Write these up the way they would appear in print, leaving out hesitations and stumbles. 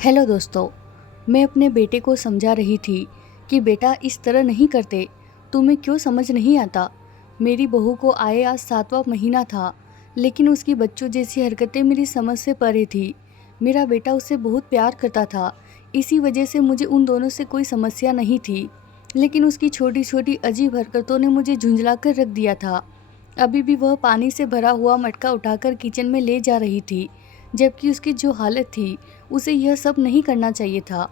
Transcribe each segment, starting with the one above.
Hello दोस्तों। मैं अपने बेटे को समझा रही थी कि बेटा इस तरह नहीं करते, तुम्हें क्यों समझ नहीं आता। मेरी बहू को आए आज 7वां महीना था, लेकिन उसकी बच्चों जैसी हरकतें मेरी समझ से परे थी। मेरा बेटा उससे बहुत प्यार करता था, इसी वजह से मुझे उन दोनों से कोई समस्या नहीं थी, लेकिन उसकी छोटी छोटी अजीब हरकतों ने मुझे झुंझला कर रख दिया था। अभी भी वह पानी से भरा हुआ मटका उठाकर किचन में ले जा रही थी, जबकि उसकी जो हालत थी उसे यह सब नहीं करना चाहिए था।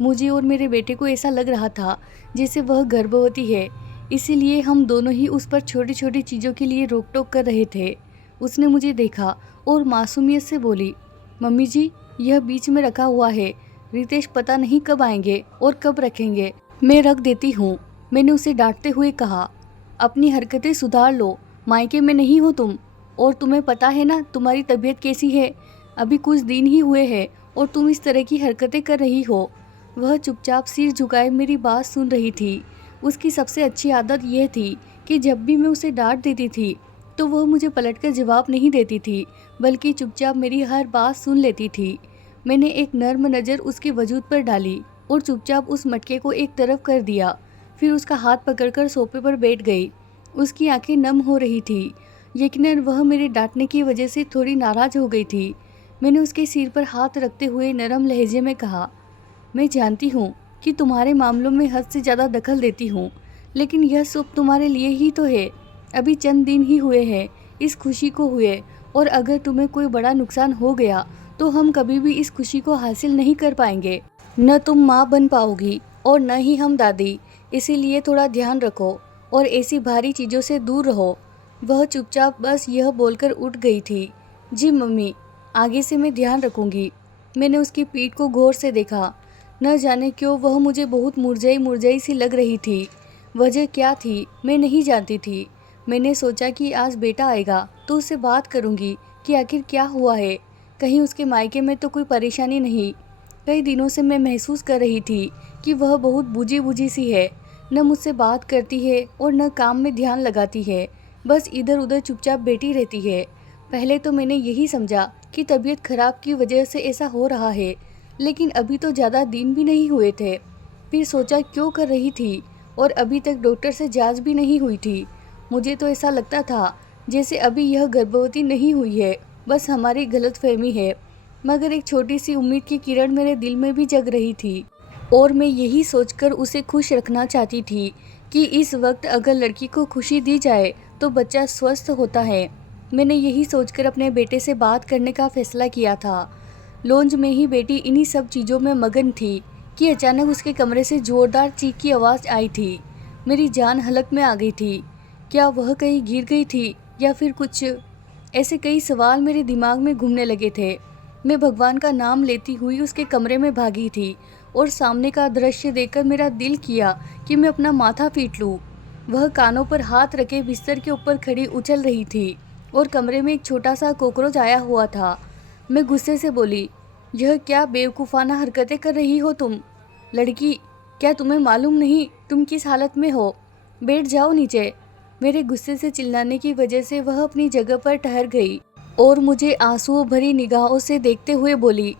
मुझे और मेरे बेटे को ऐसा लग रहा था जैसे वह गर्भवती है, इसीलिए हम दोनों ही उस पर छोटी छोटी चीज़ों के लिए रोक टोक कर रहे थे। उसने मुझे देखा और मासूमियत से बोली, मम्मी जी, यह बीच में रखा हुआ है, रितेश पता नहीं कब आएंगे और कब रखेंगे, मैं रख देती हूँ। मैंने उसे डांटते हुए कहा, अपनी हरकतें सुधार लो, मायके में नहीं हो तुम, और तुम्हें पता है ना तुम्हारी तबीयत कैसी है। अभी कुछ दिन ही हुए हैं और तुम इस तरह की हरकतें कर रही हो। वह चुपचाप सिर झुकाए मेरी बात सुन रही थी। उसकी सबसे अच्छी आदत यह थी कि जब भी मैं उसे डांट देती थी तो वह मुझे पलटकर जवाब नहीं देती थी, बल्कि चुपचाप मेरी हर बात सुन लेती थी। मैंने एक नर्म नज़र उसके वजूद पर डाली और चुपचाप उस मटके को एक तरफ कर दिया। फिर उसका हाथ पकड़कर सोफे पर बैठ गई। उसकी आंखें नम हो रही थी। यकीनन वह मेरे डांटने की वजह से थोड़ी नाराज़ हो गई थी। मैंने उसके सिर पर हाथ रखते हुए नरम लहजे में कहा, मैं जानती हूँ कि तुम्हारे मामलों में हद से ज़्यादा दखल देती हूँ, लेकिन यह सब तुम्हारे लिए ही तो है। अभी चंद दिन ही हुए हैं इस खुशी को हुए, और अगर तुम्हें कोई बड़ा नुकसान हो गया तो हम कभी भी इस खुशी को हासिल नहीं कर पाएंगे। न तुम माँ बन पाओगी और न ही हम दादी। इसीलिए थोड़ा ध्यान रखो और ऐसी भारी चीज़ों से दूर रहो। वह चुपचाप बस यह बोलकर उठ गई थी। जी मम्मी, आगे से मैं ध्यान रखूंगी। मैंने उसकी पीठ को गौर से देखा। न जाने क्यों वह मुझे बहुत मुरझाई मुरझाई सी लग रही थी। वजह क्या थी मैं नहीं जानती थी। मैंने सोचा कि आज बेटा आएगा तो उससे बात करूंगी कि आखिर क्या हुआ है, कहीं उसके मायके में तो कोई परेशानी नहीं। कई दिनों से मैं महसूस कर रही थी कि वह बहुत बुझी बुझी सी है, न मुझसे बात करती है और न काम में ध्यान लगाती है, बस इधर उधर चुपचाप बैठी रहती है। पहले तो मैंने यही समझा कि तबीयत खराब की वजह से ऐसा हो रहा है, लेकिन अभी तो ज़्यादा दिन भी नहीं हुए थे। फिर सोचा क्यों कर रही थी, और अभी तक डॉक्टर से जांच भी नहीं हुई थी। मुझे तो ऐसा लगता था जैसे अभी यह गर्भवती नहीं हुई है, बस हमारी गलतफहमी है। मगर एक छोटी सी उम्मीद की किरण मेरे दिल में भी जग रही थी, और मैं यही सोचकर उसे खुश रखना चाहती थी कि इस वक्त अगर लड़की को खुशी दी जाए तो बच्चा स्वस्थ होता है। मैंने यही सोचकर अपने बेटे से बात करने का फैसला किया था। लॉन्ज में ही बेटी इन्हीं सब चीज़ों में मगन थी कि अचानक उसके कमरे से जोरदार चीख की आवाज़ आई थी। मेरी जान हलक में आ गई थी। क्या वह कहीं गिर गई थी या फिर कुछ? ऐसे कई सवाल मेरे दिमाग में घूमने लगे थे। मैं भगवान का नाम लेती हुई उसके कमरे में भागी थी, और सामने का दृश्य देखकर मेरा दिल किया कि मैं अपना माथा पीट लूँ। वह कानों पर हाथ रखे बिस्तर के ऊपर खड़ी उछल रही थी, और कमरे में एक छोटा सा कॉकरोच आया हुआ था। मैं गुस्से से बोली, यह क्या बेवकूफ़ाना हरकतें कर रही हो तुम? लड़की, क्या तुम्हें मालूम नहीं तुम किस हालत में हो? बैठ जाओ नीचे। मेरे गुस्से से चिल्लाने की वजह से वह अपनी जगह पर ठहर गई और मुझे आंसुओं भरी निगाहों से देखते हुए बोली,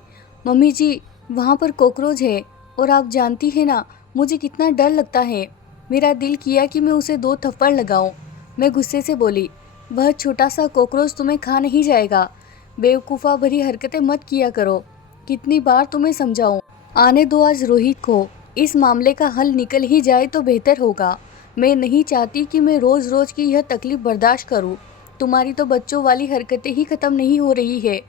मम्मी जी, वहाँ पर कॉकरोच है, और आप जानती हैं ना मुझे कितना डर लगता है। मेरा दिल किया कि मैं उसे 2 थप्पड़ लगाऊं। मैं गुस्से से बोली, वह छोटा सा कॉकरोच तुम्हें खा नहीं जाएगा। बेवकूफ़ा भरी हरकतें मत किया करो। कितनी बार तुम्हें समझाऊं? आने दो आज रोहित को, इस मामले का हल निकल ही जाए तो बेहतर होगा। मैं नहीं चाहती कि मैं रोज़ रोज़ की यह तकलीफ़ बर्दाश्त करूं। तुम्हारी तो बच्चों वाली हरकतें ही ख़त्म नहीं हो रही है।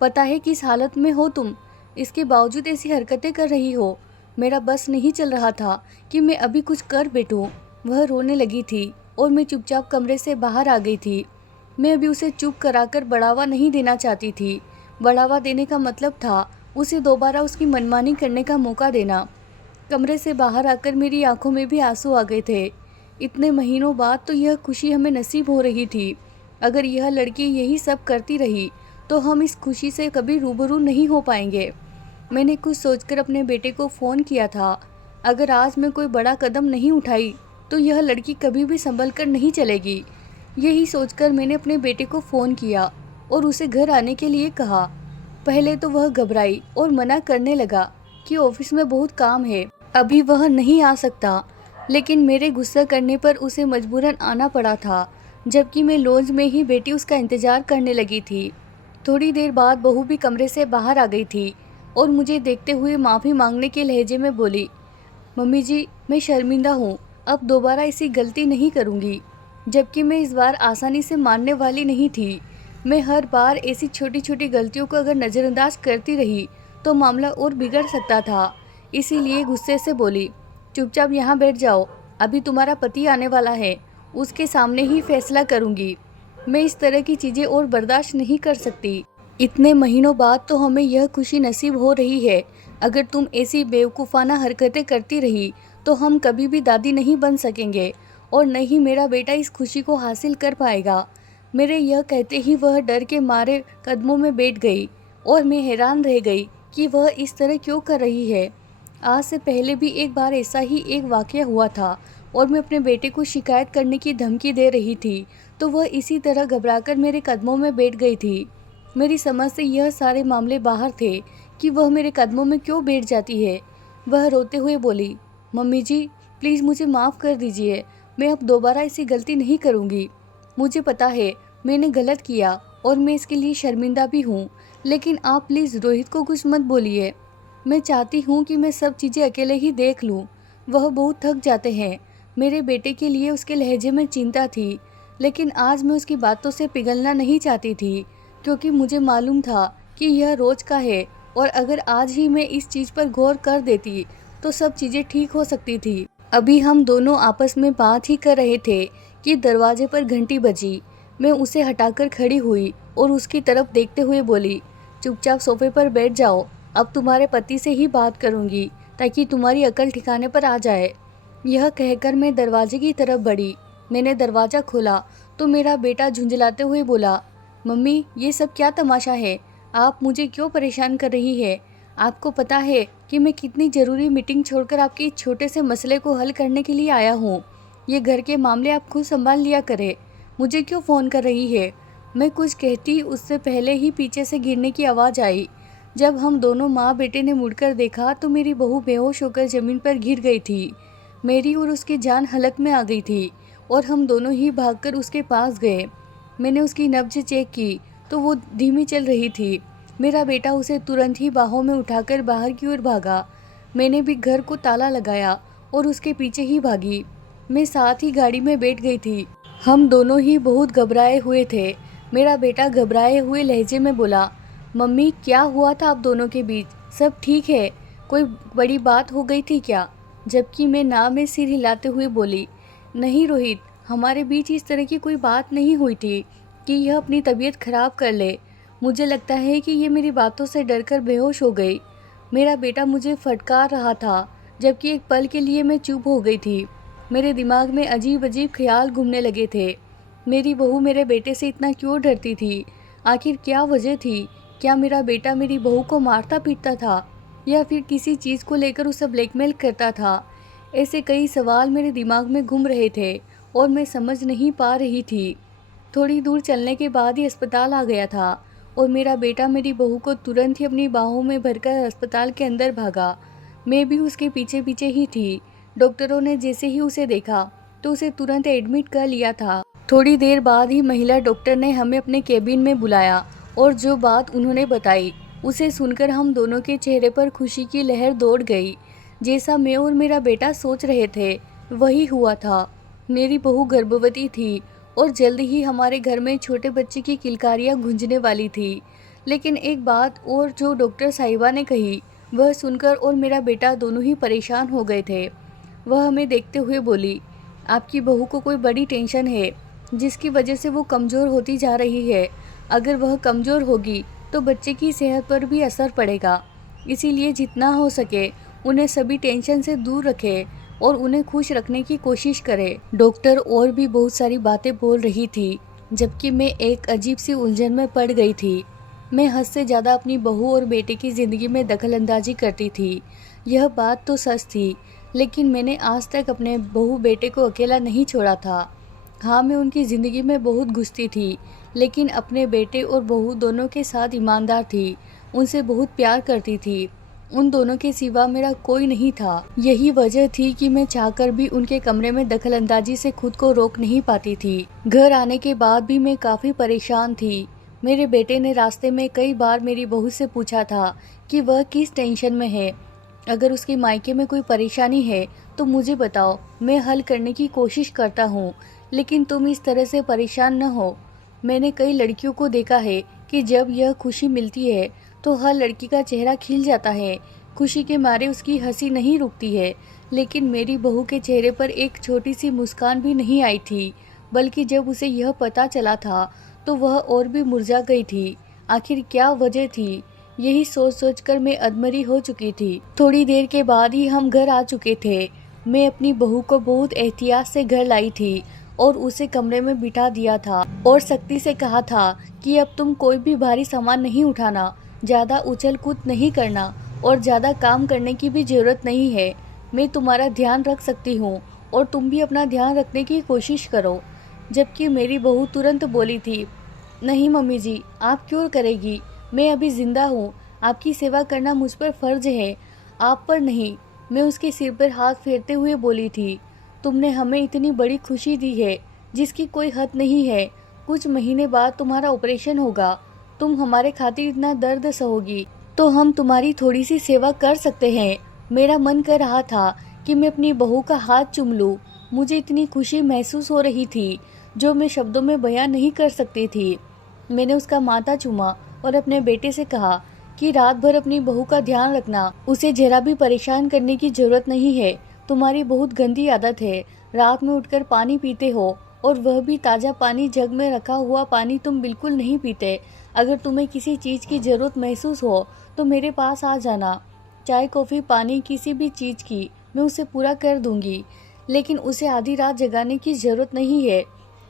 पता है किस हालत में हो तुम, इसके बावजूद ऐसी हरकतें कर रही हो। मेरा बस नहीं चल रहा था कि मैं अभी कुछ कर बैठूं। वह रोने लगी थी और मैं चुपचाप कमरे से बाहर आ गई थी। मैं अभी उसे चुप कराकर बढ़ावा नहीं देना चाहती थी। बढ़ावा देने का मतलब था उसे दोबारा उसकी मनमानी करने का मौका देना। कमरे से बाहर आकर मेरी आंखों में भी आंसू आ गए थे। इतने महीनों बाद तो यह खुशी हमें नसीब हो रही थी। अगर यह लड़की यही सब करती रही तो हम इस खुशी से कभी रूबरू नहीं हो पाएंगे। मैंने कुछ सोचकर अपने बेटे को फ़ोन किया था। अगर आज मैं कोई बड़ा कदम नहीं उठाई तो यह लड़की कभी भी संभल कर नहीं चलेगी। यही सोचकर मैंने अपने बेटे को फ़ोन किया और उसे घर आने के लिए कहा। पहले तो वह घबराई और मना करने लगा कि ऑफिस में बहुत काम है, अभी वह नहीं आ सकता। लेकिन मेरे गुस्सा करने पर उसे मजबूरन आना पड़ा था, जबकि मैं लॉन्ज में ही बैठी उसका इंतज़ार करने लगी थी। थोड़ी देर बाद बहू भी कमरे से बाहर आ गई थी और मुझे देखते हुए माफ़ी मांगने के लहजे में बोली, मम्मी जी, मैं शर्मिंदा हूँ, अब दोबारा ऐसी गलती नहीं करूँगी। जबकि मैं इस बार आसानी से मानने वाली नहीं थी। मैं हर बार ऐसी छोटी छोटी गलतियों को अगर नज़रअंदाज करती रही तो मामला और बिगड़ सकता था। इसीलिए गुस्से से बोली, चुपचाप यहाँ बैठ जाओ, अभी तुम्हारा पति आने वाला है, उसके सामने ही फैसला करूँगी। मैं इस तरह की चीज़ें और बर्दाश्त नहीं कर सकती। इतने महीनों बाद तो हमें यह खुशी नसीब हो रही है। अगर तुम ऐसी बेवकूफ़ाना हरकतें करती रही तो हम कभी भी दादी नहीं बन सकेंगे और न ही मेरा बेटा इस खुशी को हासिल कर पाएगा। मेरे यह कहते ही वह डर के मारे कदमों में बैठ गई और मैं हैरान रह गई कि वह इस तरह क्यों कर रही है। आज से पहले भी एक बार ऐसा ही एक वाक़या हुआ था और मैं अपने बेटे को शिकायत करने की धमकी दे रही थी, तो वह इसी तरह घबराकर मेरे कदमों में बैठ गई थी। मेरी समझ से यह सारे मामले बाहर थे कि वह मेरे कदमों में क्यों बैठ जाती है। वह रोते हुए बोली, मम्मी जी, प्लीज़ मुझे माफ़ कर दीजिए, मैं अब दोबारा ऐसी गलती नहीं करूँगी। मुझे पता है मैंने गलत किया और मैं इसके लिए शर्मिंदा भी हूँ, लेकिन आप प्लीज़ रोहित को कुछ मत बोलिए। मैं चाहती हूँ कि मैं सब चीज़ें अकेले ही देख लूँ, वह बहुत थक जाते हैं। मेरे बेटे के लिए उसके लहजे में चिंता थी, लेकिन आज मैं उसकी बातों से पिघलना नहीं चाहती थी, क्योंकि मुझे मालूम था कि यह रोज़ का है और अगर आज ही मैं इस चीज़ पर गौर कर देती तो सब चीज़ें ठीक हो सकती थी। अभी हम दोनों आपस में बात ही कर रहे थे कि दरवाजे पर घंटी बजी। मैं उसे हटाकर खड़ी हुई और उसकी तरफ देखते हुए बोली, चुपचाप सोफे पर बैठ जाओ, अब तुम्हारे पति से ही बात करूँगी ताकि तुम्हारी अकल ठिकाने पर आ जाए। यह कहकर मैं दरवाजे की तरफ बढ़ी। मैंने दरवाज़ा खोला तो मेरा बेटा झुंझलाते हुए बोला, मम्मी, ये सब क्या तमाशा है? आप मुझे क्यों परेशान कर रही है? आपको पता है कि मैं कितनी ज़रूरी मीटिंग छोड़कर आपके इस छोटे से मसले को हल करने के लिए आया हूँ। ये घर के मामले आप खुद संभाल लिया करें, मुझे क्यों फ़ोन कर रही है? मैं कुछ कहती उससे पहले ही पीछे से गिरने की आवाज़ आई। जब हम दोनों माँ बेटे ने मुड़कर देखा तो मेरी बहू बेहोश होकर ज़मीन पर गिर गई थी। मेरी और उसकी जान हलक में आ गई थी और हम दोनों ही भागकर उसके पास गए। मैंने उसकी नब्ज चेक की तो वो धीमी चल रही थी। मेरा बेटा उसे तुरंत ही बाहों में उठाकर बाहर की ओर भागा। मैंने भी घर को ताला लगाया और उसके पीछे ही भागी। मैं साथ ही गाड़ी में बैठ गई थी। हम दोनों ही बहुत घबराए हुए थे। मेरा बेटा घबराए हुए लहजे में बोला, मम्मी, क्या हुआ था आप दोनों के बीच? सब ठीक है? कोई बड़ी बात हो गई थी क्या? जबकि मैं ना में सिर हिलाते हुए बोली, नहीं रोहित, हमारे बीच इस तरह की कोई बात नहीं हुई थी कि यह अपनी तबीयत खराब कर ले। मुझे लगता है कि ये मेरी बातों से डरकर बेहोश हो गई। मेरा बेटा मुझे फटकार रहा था, जबकि एक पल के लिए मैं चुप हो गई थी। मेरे दिमाग में अजीब अजीब ख्याल घूमने लगे थे। मेरी बहू मेरे बेटे से इतना क्यों डरती थी? आखिर क्या वजह थी? क्या मेरा बेटा मेरी बहू को मारता पीटता था या फिर किसी चीज़ को लेकर उसे ब्लैकमेल करता था? ऐसे कई सवाल मेरे दिमाग में घूम रहे थे और मैं समझ नहीं पा रही थी। थोड़ी दूर चलने के बाद ही अस्पताल आ गया था और मेरा बेटा मेरी बहू को तुरंत ही अपनी बाहों में भरकर अस्पताल के अंदर भागा। मैं भी उसके पीछे पीछे ही थी। डॉक्टरों ने जैसे ही उसे देखा तो उसे तुरंत एडमिट कर लिया था। थोड़ी देर बाद ही महिला डॉक्टर ने हमें अपने केबिन में बुलाया और जो बात उन्होंने बताई उसे सुनकर हम दोनों के चेहरे पर खुशी की लहर दौड़ गई। जैसा मैं और मेरा बेटा सोच रहे थे वही हुआ था। मेरी बहू गर्भवती थी और जल्द ही हमारे घर में छोटे बच्चे की किलकारियाँ गूंजने वाली थी। लेकिन एक बात और जो डॉक्टर साहिबा ने कही वह सुनकर और मेरा बेटा दोनों ही परेशान हो गए थे। वह हमें देखते हुए बोली, आपकी बहू को कोई बड़ी टेंशन है जिसकी वजह से वो कमज़ोर होती जा रही है। अगर वह कमज़ोर होगी तो बच्चे की सेहत पर भी असर पड़ेगा। इसीलिए जितना हो सके उन्हें सभी टेंशन से दूर रखें और उन्हें खुश रखने की कोशिश करें। डॉक्टर और भी बहुत सारी बातें बोल रही थी, जबकि मैं एक अजीब सी उलझन में पड़ गई थी। मैं हद से ज़्यादा अपनी बहू और बेटे की ज़िंदगी में दखलंदाजी करती थी। यह बात तो सच थी, लेकिन मैंने आज तक अपने बहू बेटे को अकेला नहीं छोड़ा था। हाँ, मैं उनकी ज़िंदगी में बहुत घुसती थी, लेकिन अपने बेटे और बहू दोनों के साथ ईमानदार थी। उनसे बहुत प्यार करती थी। उन दोनों के सिवा मेरा कोई नहीं था। यही वजह थी कि मैं चाहकर भी उनके कमरे में दखलंदाजी से खुद को रोक नहीं पाती थी। घर आने के बाद भी मैं काफ़ी परेशान थी। मेरे बेटे ने रास्ते में कई बार मेरी बहू से पूछा था कि वह किस टेंशन में है। अगर उसके मायके में कोई परेशानी है तो मुझे बताओ, मैं हल करने की कोशिश करता हूँ, लेकिन तुम इस तरह से परेशान न हो। मैंने कई लड़कियों को देखा है कि जब यह खुशी मिलती है तो हर लड़की का चेहरा खिल जाता है, खुशी के मारे उसकी हंसी नहीं रुकती है। लेकिन मेरी बहू के चेहरे पर एक छोटी सी मुस्कान भी नहीं आई थी, बल्कि जब उसे यह पता चला था तो वह और भी मुरझा गई थी। आखिर क्या वजह थी? यही सोच सोच कर मैं अधमरी हो चुकी थी। थोड़ी देर के बाद ही हम घर आ चुके थे। मैं अपनी बहू को बहुत एहतियात से घर लाई थी और उसे कमरे में बिठा दिया था और सख्ती से कहा था कि अब तुम कोई भी भारी सामान नहीं उठाना, ज़्यादा उछल कूद नहीं करना और ज़्यादा काम करने की भी ज़रूरत नहीं है। मैं तुम्हारा ध्यान रख सकती हूँ और तुम भी अपना ध्यान रखने की कोशिश करो। जबकि मेरी बहू तुरंत बोली थी, नहीं मम्मी जी, आप क्यों करेगी? मैं अभी ज़िंदा हूँ, आपकी सेवा करना मुझ पर फ़र्ज है, आप पर नहीं। मैं उसके सिर पर हाथ फेरते हुए बोली थी, तुमने हमें इतनी बड़ी खुशी दी है जिसकी कोई हद नहीं है। कुछ महीने बाद तुम्हारा ऑपरेशन होगा, तुम हमारे खातिर इतना दर्द सहोगी तो हम तुम्हारी थोड़ी सी सेवा कर सकते हैं। मेरा मन कर रहा था कि मैं अपनी बहू का हाथ चूम लूं। मुझे इतनी खुशी महसूस हो रही थी जो मैं शब्दों में बयां नहीं कर सकती थी। मैंने उसका माथा चूमा और अपने बेटे से कहा कि रात भर अपनी बहू का ध्यान रखना, उसे जरा भी परेशान करने की जरूरत नहीं है। तुम्हारी बहुत गंदी आदत है, रात में उठकर पानी पीते हो और वह भी ताज़ा पानी, जग में रखा हुआ पानी तुम बिल्कुल नहीं पीते। अगर तुम्हें किसी चीज़ की ज़रूरत महसूस हो तो मेरे पास आ जाना, चाय कॉफ़ी पानी किसी भी चीज़ की मैं उसे पूरा कर दूंगी, लेकिन उसे आधी रात जगाने की ज़रूरत नहीं है।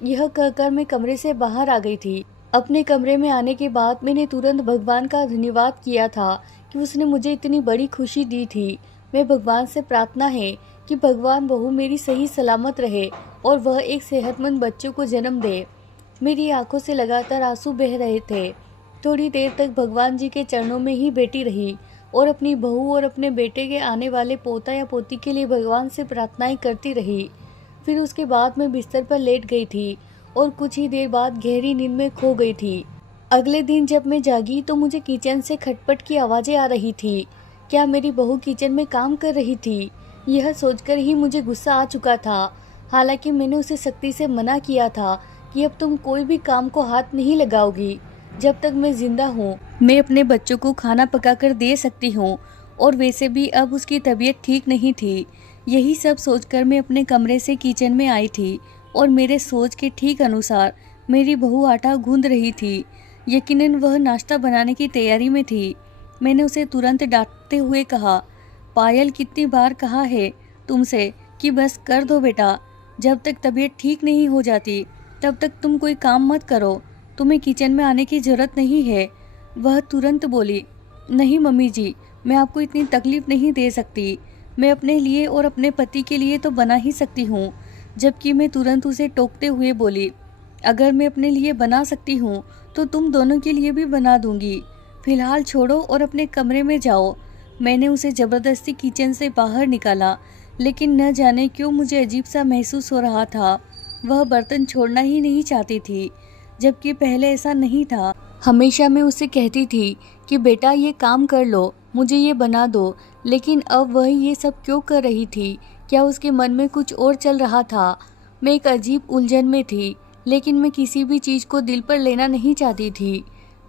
यह कहकर मैं कमरे से बाहर आ गई थी। अपने कमरे में आने के बाद मैंने तुरंत भगवान का धन्यवाद किया था कि उसने मुझे इतनी बड़ी खुशी दी थी। मैं भगवान से प्रार्थना है कि भगवान बहू मेरी सही सलामत रहे और वह एक सेहतमंद बच्चे को जन्म दे। मेरी आंखों से लगातार आंसू बह रहे थे। थोड़ी देर तक भगवान जी के चरणों में ही बैठी रही और अपनी बहू और अपने बेटे के आने वाले पोता या पोती के लिए भगवान से प्रार्थनाएं करती रही। फिर उसके बाद मैं बिस्तर पर लेट गई थी और कुछ ही देर बाद गहरी नींद में खो गई थी। अगले दिन जब मैं जागी तो मुझे किचन से खटपट की आवाज़ें आ रही थी। क्या मेरी बहू किचन में काम कर रही थी? यह सोचकर ही मुझे गुस्सा आ चुका था। हालांकि मैंने उसे सख्ती से मना किया था कि अब तुम कोई भी काम को हाथ नहीं लगाओगी। जब तक मैं जिंदा हूँ मैं अपने बच्चों को खाना पकाकर दे सकती हूँ, और वैसे भी अब उसकी तबीयत ठीक नहीं थी। यही सब सोचकर मैं अपने कमरे से किचन में आई थी और मेरे सोच के ठीक अनुसार मेरी बहू आटा गूंद रही थी। यकीनन वह नाश्ता बनाने की तैयारी में थी। मैंने उसे तुरंत डांटते हुए कहा, पायल, कितनी बार कहा है तुमसे कि बस कर दो बेटा, जब तक तबीयत ठीक नहीं हो जाती तब तक तुम कोई काम मत करो, तुम्हें किचन में आने की ज़रूरत नहीं है। वह तुरंत बोली, नहीं मम्मी जी, मैं आपको इतनी तकलीफ़ नहीं दे सकती, मैं अपने लिए और अपने पति के लिए तो बना ही सकती हूँ। जबकि मैं तुरंत उसे टोकते हुए बोली, अगर मैं अपने लिए बना सकती हूँ तो तुम दोनों के लिए भी बना दूंगी। फिलहाल छोड़ो और अपने कमरे में जाओ। मैंने उसे ज़बरदस्ती किचन से बाहर निकाला, लेकिन न जाने क्यों मुझे अजीब सा महसूस हो रहा था। वह बर्तन छोड़ना ही नहीं चाहती थी, जबकि पहले ऐसा नहीं था। हमेशा मैं उसे कहती थी कि बेटा ये काम कर लो, मुझे ये बना दो, लेकिन अब वह ये सब क्यों कर रही थी? क्या उसके मन में कुछ और चल रहा था? मैं एक अजीब उलझन में थी, लेकिन मैं किसी भी चीज़ को दिल पर लेना नहीं चाहती थी।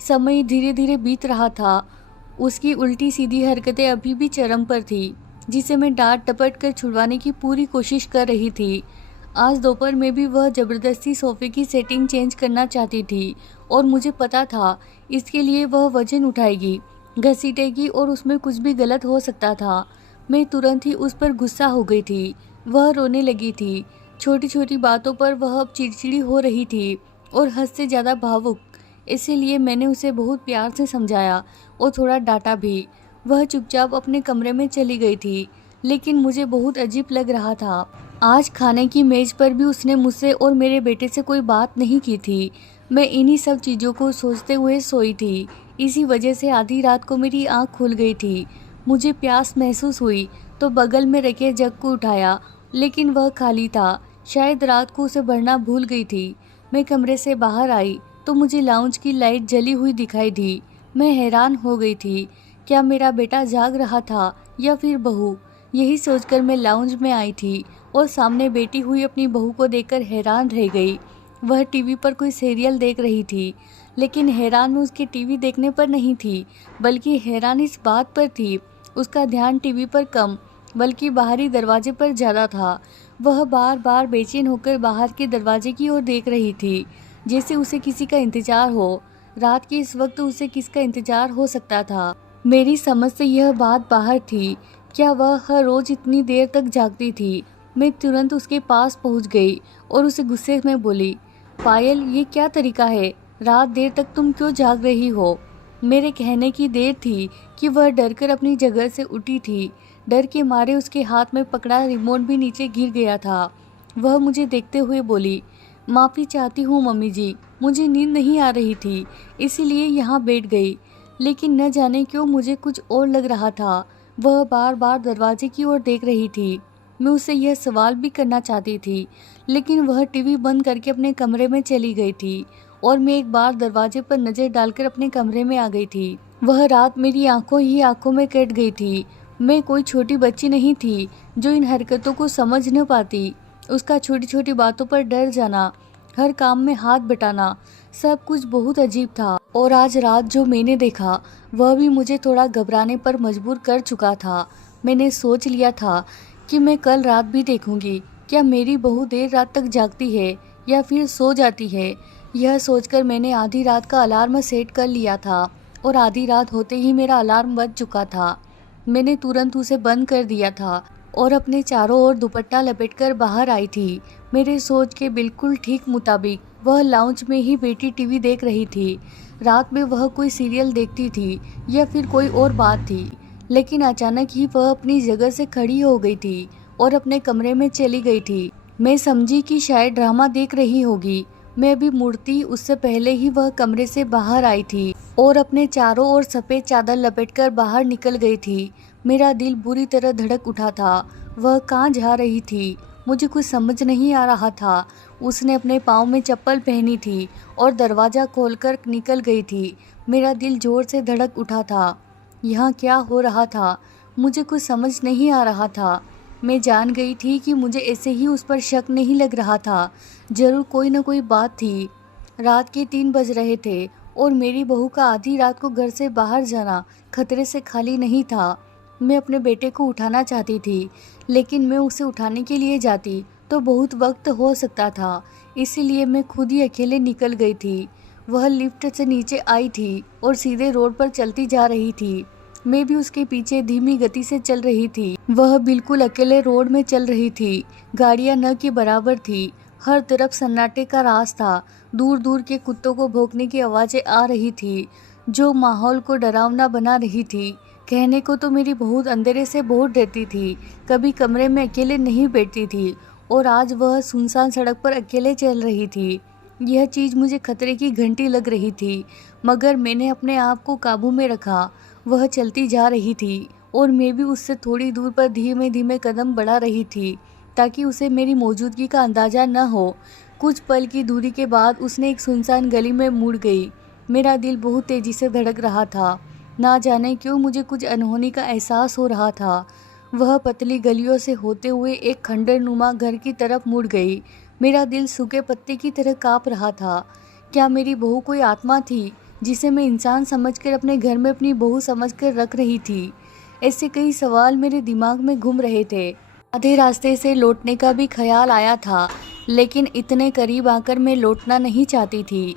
समय धीरे धीरे बीत रहा था। उसकी उल्टी सीधी हरकतें अभी भी चरम पर थी, जिसे मैं डांट डपट कर छुड़वाने की पूरी कोशिश कर रही थी। आज दोपहर में भी वह ज़बरदस्ती सोफ़े की सेटिंग चेंज करना चाहती थी और मुझे पता था इसके लिए वह वज़न उठाएगी, घसीटेगी और उसमें कुछ भी गलत हो सकता था। मैं तुरंत ही उस पर गुस्सा हो गई थी। वह रोने लगी थी। छोटी छोटी बातों पर वह अब चिड़चिड़ी हो रही थी और हद से ज़्यादा भावुक। इसीलिए मैंने उसे बहुत प्यार से समझाया और थोड़ा डांटा भी। वह चुपचाप अपने कमरे में चली गई थी, लेकिन मुझे बहुत अजीब लग रहा था। आज खाने की मेज़ पर भी उसने मुझसे और मेरे बेटे से कोई बात नहीं की थी। मैं इन्हीं सब चीज़ों को सोचते हुए सोई थी। इसी वजह से आधी रात को मेरी आँख खुल गई थी। मुझे प्यास महसूस हुई तो बगल में रखे जग को उठाया, लेकिन वह खाली था। शायद रात को उसे भरना भूल गई थी। मैं कमरे से बाहर आई तो मुझे लाउंज की लाइट जली हुई दिखाई दी। मैं हैरान हो गई थी, क्या मेरा बेटा जाग रहा था या फिर बहू? यही सोचकर मैं लाउंज में आई थी और सामने बैठी हुई अपनी बहू को देखकर हैरान रह गई। वह टीवी पर कोई सीरियल देख रही थी, लेकिन हैरान मैं उसके टीवी देखने पर नहीं थी, बल्कि हैरान इस बात पर थी उसका ध्यान टीवी पर कम बल्कि बाहरी दरवाजे पर ज़्यादा था। वह बार बार बेचैन होकर बाहर के दरवाजे की ओर देख रही थी, जैसे उसे किसी का इंतजार हो। रात के इस वक्त उसे किसका इंतजार हो सकता था? मेरी समझ से यह बात बाहर थी। क्या वह हर रोज इतनी देर तक जागती थी? मैं तुरंत उसके पास पहुंच गई और उसे गुस्से में बोली, पायल, ये क्या तरीका है? रात देर तक तुम क्यों जाग रही हो? मेरे कहने की देर थी कि वह डरकर अपनी जगह से उठी थी। डर के मारे उसके हाथ में पकड़ा रिमोट भी नीचे गिर गया था। वह मुझे देखते हुए बोली, माफ़ी चाहती हूँ मम्मी जी, मुझे नींद नहीं आ रही थी, इसीलिए यहाँ बैठ गई। लेकिन न जाने क्यों मुझे कुछ और लग रहा था। वह बार बार दरवाजे की ओर देख रही थी। मैं उससे यह सवाल भी करना चाहती थी, लेकिन वह टीवी बंद करके अपने कमरे में चली गई थी और मैं एक बार दरवाजे पर नज़र डालकर अपने कमरे में आ गई थी। वह रात मेरी आंखों ही आंखों में कट गई थी। मैं कोई छोटी बच्ची नहीं थी जो इन हरकतों को समझ न पाती। उसका छोटी छोटी बातों पर डर जाना, हर काम में हाथ बटाना, सब कुछ बहुत अजीब था। और आज रात जो मैंने देखा वह भी मुझे थोड़ा घबराने पर मजबूर कर चुका था। मैंने सोच लिया था कि मैं कल रात भी देखूंगी, क्या मेरी बहू देर रात तक जागती है या फिर सो जाती है। यह सोचकर मैंने आधी रात का अलार्म सेट कर लिया था और आधी रात होते ही मेरा अलार्म बज चुका था। मैंने तुरंत उसे बंद कर दिया था और अपने चारों ओर दुपट्टा लपेटकर बाहर आई थी। मेरे सोच के बिल्कुल ठीक मुताबिक वह लाउंज में ही बैठी टीवी देख रही थी। रात में वह कोई सीरियल देखती थी या फिर कोई और बात थी, लेकिन अचानक ही वह अपनी जगह से खड़ी हो गई थी और अपने कमरे में चली गई थी। मैं समझी कि शायद ड्रामा देख रही होगी। मैं अभी मुड़ती उससे पहले ही वह कमरे से बाहर आई थी और अपने चारों ओर सफ़ेद चादर लपेटकर बाहर निकल गई थी। मेरा दिल बुरी तरह धड़क उठा था। वह कहाँ जा रही थी? मुझे कुछ समझ नहीं आ रहा था। उसने अपने पाँव में चप्पल पहनी थी और दरवाज़ा खोलकर निकल गई थी। मेरा दिल जोर से धड़क उठा था। यहाँ क्या हो रहा था? मुझे कुछ समझ नहीं आ रहा था। मैं जान गई थी कि मुझे ऐसे ही उस पर शक नहीं लग रहा था। जरूर कोई न कोई बात थी। रात के 3 बज रहे थे और मेरी बहू का आधी रात को घर से बाहर जाना खतरे से खाली नहीं था। मैं अपने बेटे को उठाना चाहती थी, लेकिन मैं उसे उठाने के लिए जाती तो बहुत वक्त हो सकता था। इसीलिए मैं खुद ही अकेले निकल गई थी। वह लिफ्ट से नीचे आई थी और सीधे रोड पर चलती जा रही थी। मैं भी उसके पीछे धीमी गति से चल रही थी। वह बिल्कुल अकेले रोड में चल रही थी। गाड़ियां न के बराबर थी। हर तरफ सन्नाटे का राज था। दूर दूर के कुत्तों को भौंकने की आवाज़ें आ रही थी, जो माहौल को डरावना बना रही थी। कहने को तो मेरी बहुत अंधेरे से बहुत डरती थी, कभी कमरे में अकेले नहीं बैठती थी, और आज वह सुनसान सड़क पर अकेले चल रही थी। यह चीज़ मुझे खतरे की घंटी लग रही थी, मगर मैंने अपने आप को काबू में रखा। वह चलती जा रही थी और मैं भी उससे थोड़ी दूर पर धीमे धीमे कदम बढ़ा रही थी, ताकि उसे मेरी मौजूदगी का अंदाज़ा न हो। कुछ पल की दूरी के बाद उसने एक सुनसान गली में मुड़ गई। मेरा दिल बहुत तेज़ी से धड़क रहा था। ना जाने क्यों मुझे कुछ अनहोनी का एहसास हो रहा था। वह पतली गलियों से होते हुए एक खंडरनुमा घर की तरफ मुड़ गई। मेरा दिल सूखे पत्ते की तरह काँप रहा था। क्या मेरी बहू कोई आत्मा थी जिसे मैं इंसान समझकर अपने घर में अपनी बहू समझकर रख रही थी? ऐसे कई सवाल मेरे दिमाग में घूम रहे थे। आधे रास्ते से लौटने का भी ख्याल आया था, लेकिन इतने करीब आकर मैं लौटना नहीं चाहती थी।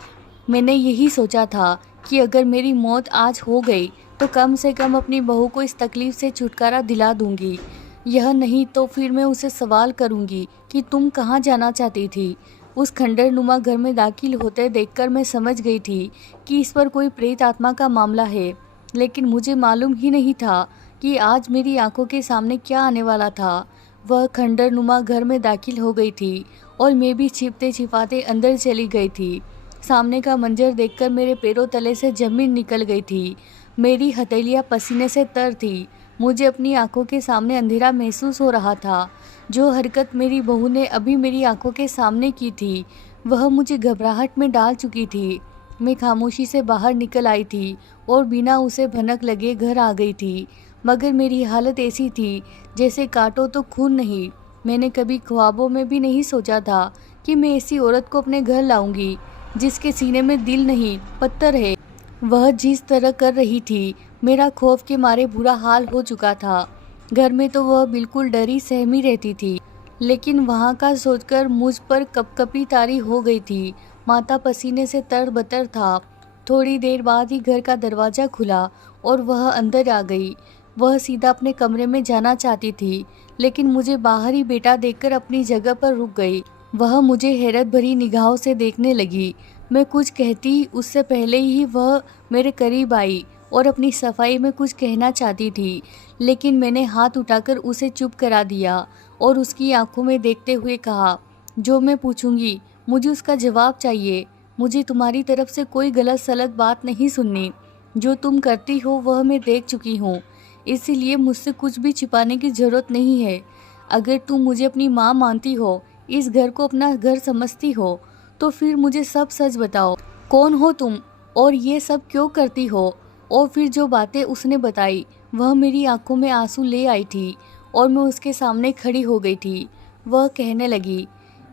मैंने यही सोचा था कि अगर मेरी मौत आज हो गई तो कम से कम अपनी बहू को इस तकलीफ से छुटकारा दिला दूंगी। यह नहीं तो फिर मैं उसे सवाल करूंगी कि तुम कहाँ जाना चाहती थी। उस खंडरनुमा घर में दाखिल होते देखकर मैं समझ गई थी कि इस पर कोई प्रेत आत्मा का मामला है, लेकिन मुझे मालूम ही नहीं था कि आज मेरी आंखों के सामने क्या आने वाला था। वह खंडरनुमा घर में दाखिल हो गई थी और मैं भी छिपते छिपाते अंदर चली गई थी। सामने का मंजर देखकर मेरे पैरों तले से ज़मीन निकल गई थी। मेरी हथेलियाँ पसीने से तर थी। मुझे अपनी आंखों के सामने अंधेरा महसूस हो रहा था। जो हरकत मेरी बहू ने अभी मेरी आंखों के सामने की थी, वह मुझे घबराहट में डाल चुकी थी। मैं खामोशी से बाहर निकल आई थी और बिना उसे भनक लगे घर आ गई थी। मगर मेरी हालत ऐसी थी जैसे काटो तो खून नहीं। मैंने कभी ख्वाबों में भी नहीं सोचा था कि मैं ऐसी औरत को अपने घर लाऊंगी जिसके सीने में दिल नहीं पत्थर है। वह जिस तरह कर रही थी, मेरा खौफ के मारे बुरा हाल हो चुका था। घर में तो वह बिल्कुल डरी सहमी रहती थी, लेकिन वहाँ का सोचकर मुझ पर कपकपी तारी हो गई थी। माता पसीने से तरबतर था। थोड़ी देर बाद ही घर का दरवाज़ा खुला और वह अंदर आ गई। वह सीधा अपने कमरे में जाना चाहती थी, लेकिन मुझे बाहर ही बेटा देखकर अपनी जगह पर रुक गई। वह मुझे हैरत भरी निगाहों से देखने लगी। मैं कुछ कहती उससे पहले ही वह मेरे करीब आई और अपनी सफाई में कुछ कहना चाहती थी, लेकिन मैंने हाथ उठाकर उसे चुप करा दिया और उसकी आंखों में देखते हुए कहा, जो मैं पूछूंगी मुझे उसका जवाब चाहिए। मुझे तुम्हारी तरफ से कोई गलत सलत बात नहीं सुननी। जो तुम करती हो वह मैं देख चुकी हूँ, इसीलिए मुझसे कुछ भी छिपाने की ज़रूरत नहीं है। अगर तुम मुझे अपनी माँ मानती हो, इस घर को अपना घर समझती हो, तो फिर मुझे सब सच बताओ। कौन हो तुम और ये सब क्यों करती हो? और फिर जो बातें उसने बताई, वह मेरी आंखों में आंसू ले आई थी और मैं उसके सामने खड़ी हो गई थी। वह कहने लगी,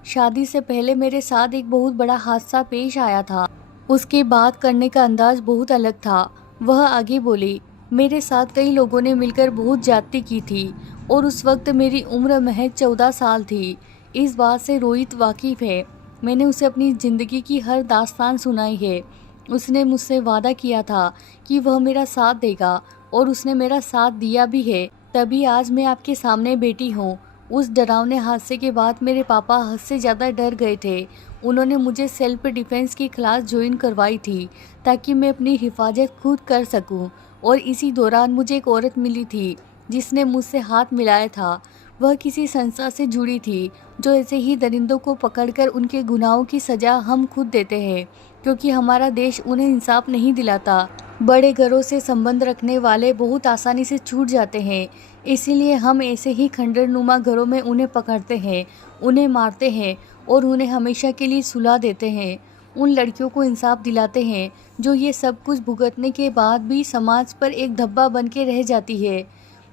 शादी से पहले मेरे साथ एक बहुत बड़ा हादसा पेश आया था। उसके बात करने का अंदाज बहुत अलग था। वह आगे बोली, मेरे साथ कई लोगों ने मिलकर बहुत ज्यादती की थी और उस वक्त मेरी उम्र महज 14 साल थी। इस बात से रोहित वाकिफ है। मैंने उसे अपनी ज़िंदगी की हर दास्तान सुनाई है। उसने मुझसे वादा किया था कि वह मेरा साथ देगा और उसने मेरा साथ दिया भी है। तभी आज मैं आपके सामने बैठी हूँ। उस डरावने हादसे के बाद मेरे पापा हद से ज़्यादा डर गए थे। उन्होंने मुझे सेल्फ डिफेंस की क्लास ज्वाइन करवाई थी ताकि मैं अपनी हिफाजत खुद कर सकूं। और इसी दौरान मुझे एक औरत मिली थी जिसने मुझसे हाथ मिलाया था। वह किसी संस्था से जुड़ी थी जो ऐसे ही दरिंदों को पकड़कर उनके गुनाहों की सज़ा हम खुद देते हैं, क्योंकि हमारा देश उन्हें इंसाफ नहीं दिलाता। बड़े घरों से संबंध रखने वाले बहुत आसानी से छूट जाते हैं, इसीलिए हम ऐसे ही खंडरनुमा घरों में उन्हें पकड़ते हैं, उन्हें मारते हैं और उन्हें हमेशा के लिए सुला देते हैं। उन लड़कियों को इंसाफ दिलाते हैं जो ये सब कुछ भुगतने के बाद भी समाज पर एक धब्बा बन के रह जाती है।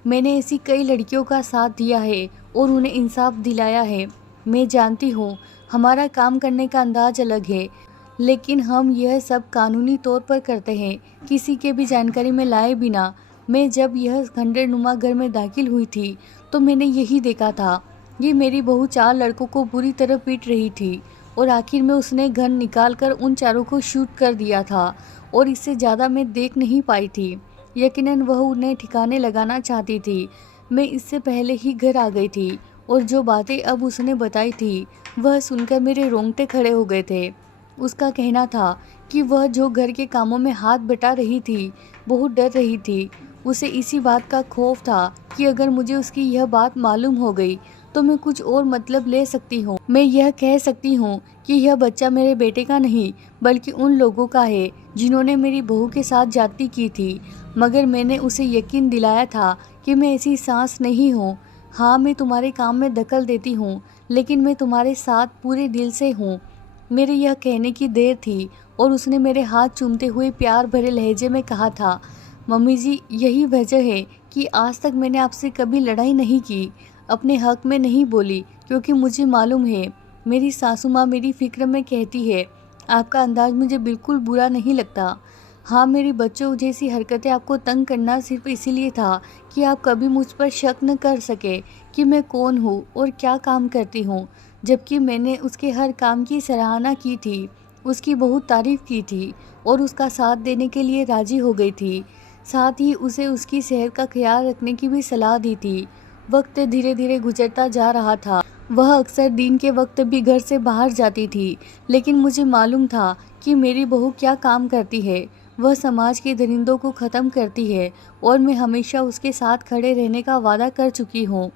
मैंने ऐसी कई लड़कियों का साथ दिया है और उन्हें इंसाफ दिलाया है। मैं जानती हूँ हमारा काम करने का अंदाज अलग है, लेकिन हम यह सब कानूनी तौर पर करते हैं, किसी के भी जानकारी में लाए बिना। मैं जब यह खंडरनुमा घर में दाखिल हुई थी तो मैंने यही देखा था। ये मेरी बहू 4 लड़कों को बुरी तरह पीट रही थी और आखिर में उसने गन निकाल कर उन चारों को शूट कर दिया था और इससे ज़्यादा मैं देख नहीं पाई थी। यकीनन वह उन्हें ठिकाने लगाना चाहती थी। मैं इससे पहले ही घर आ गई थी और जो बातें अब उसने बताई थी वह सुनकर मेरे रोंगटे खड़े हो गए थे। उसका कहना था कि वह जो घर के कामों में हाथ बटा रही थी, बहुत डर रही थी। उसे इसी बात का खौफ था कि अगर मुझे उसकी यह बात मालूम हो गई तो मैं कुछ और मतलब ले सकती हूँ। मैं यह कह सकती हूँ कि यह बच्चा मेरे बेटे का नहीं बल्कि उन लोगों का है जिन्होंने मेरी बहू के साथ ज्यादती की थी। मगर मैंने उसे यकीन दिलाया था कि मैं ऐसी सांस नहीं हूँ। हाँ, मैं तुम्हारे काम में दखल देती हूँ, लेकिन मैं तुम्हारे साथ पूरे दिल से हूँ। मेरे यह कहने की देर थी और उसने मेरे हाथ चूमते हुए प्यार भरे लहजे में कहा था, मम्मी जी, यही वजह है कि आज तक मैंने आपसे कभी लड़ाई नहीं की, अपने हक में नहीं बोली, क्योंकि मुझे मालूम है मेरी सासू माँ मेरी फिक्र में कहती है। आपका अंदाज मुझे बिल्कुल बुरा नहीं लगता। हाँ, मेरी बच्चों जैसी हरकतें आपको तंग करना सिर्फ इसीलिए था कि आप कभी मुझ पर शक न कर सके कि मैं कौन हूँ और क्या काम करती हूँ। जबकि मैंने उसके हर काम की सराहना की थी, उसकी बहुत तारीफ़ की थी और उसका साथ देने के लिए राज़ी हो गई थी। साथ ही उसे उसकी सेहत का ख्याल रखने की भी सलाह दी थी। वक्त धीरे धीरे गुजरता जा रहा था। वह अक्सर दिन के वक्त भी घर से बाहर जाती थी, लेकिन मुझे मालूम था कि मेरी बहू क्या काम करती है। वह समाज के दरिंदों को ख़त्म करती है और मैं हमेशा उसके साथ खड़े रहने का वादा कर चुकी हूँ।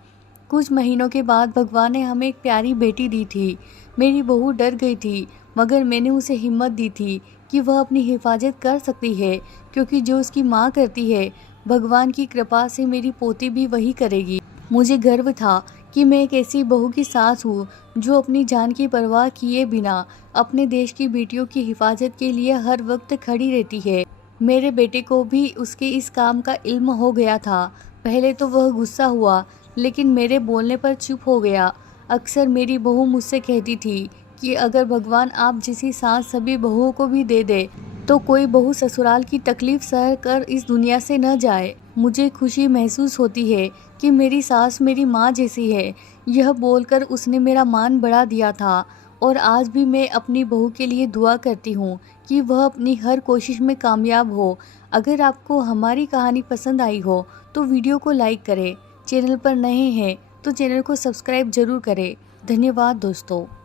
कुछ महीनों के बाद भगवान ने हमें एक प्यारी बेटी दी थी। मेरी बहू डर गई थी, मगर मैंने उसे हिम्मत दी थी कि वह अपनी हिफाजत कर सकती है, क्योंकि जो उसकी माँ करती है, भगवान की कृपा से मेरी पोती भी वही करेगी। मुझे गर्व था कि मैं एक ऐसी बहू की सास हूँ जो अपनी जान की परवाह किए बिना अपने देश की बेटियों की हिफाजत के लिए हर वक्त खड़ी रहती है। मेरे बेटे को भी उसके इस काम का इल्म हो गया था। पहले तो वह गुस्सा हुआ, लेकिन मेरे बोलने पर चुप हो गया। अक्सर मेरी बहू मुझसे कहती थी कि अगर भगवान आप जैसी सास सभी बहुओं को भी दे दे तो कोई बहू ससुराल की तकलीफ सह कर इस दुनिया से न जाए। मुझे खुशी महसूस होती है कि मेरी सास मेरी माँ जैसी है। यह बोलकर उसने मेरा मान बढ़ा दिया था, और आज भी मैं अपनी बहू के लिए दुआ करती हूँ कि वह अपनी हर कोशिश में कामयाब हो। अगर आपको हमारी कहानी पसंद आई हो तो वीडियो को लाइक करें। चैनल पर नए हैं तो चैनल को सब्सक्राइब जरूर करें। धन्यवाद दोस्तों।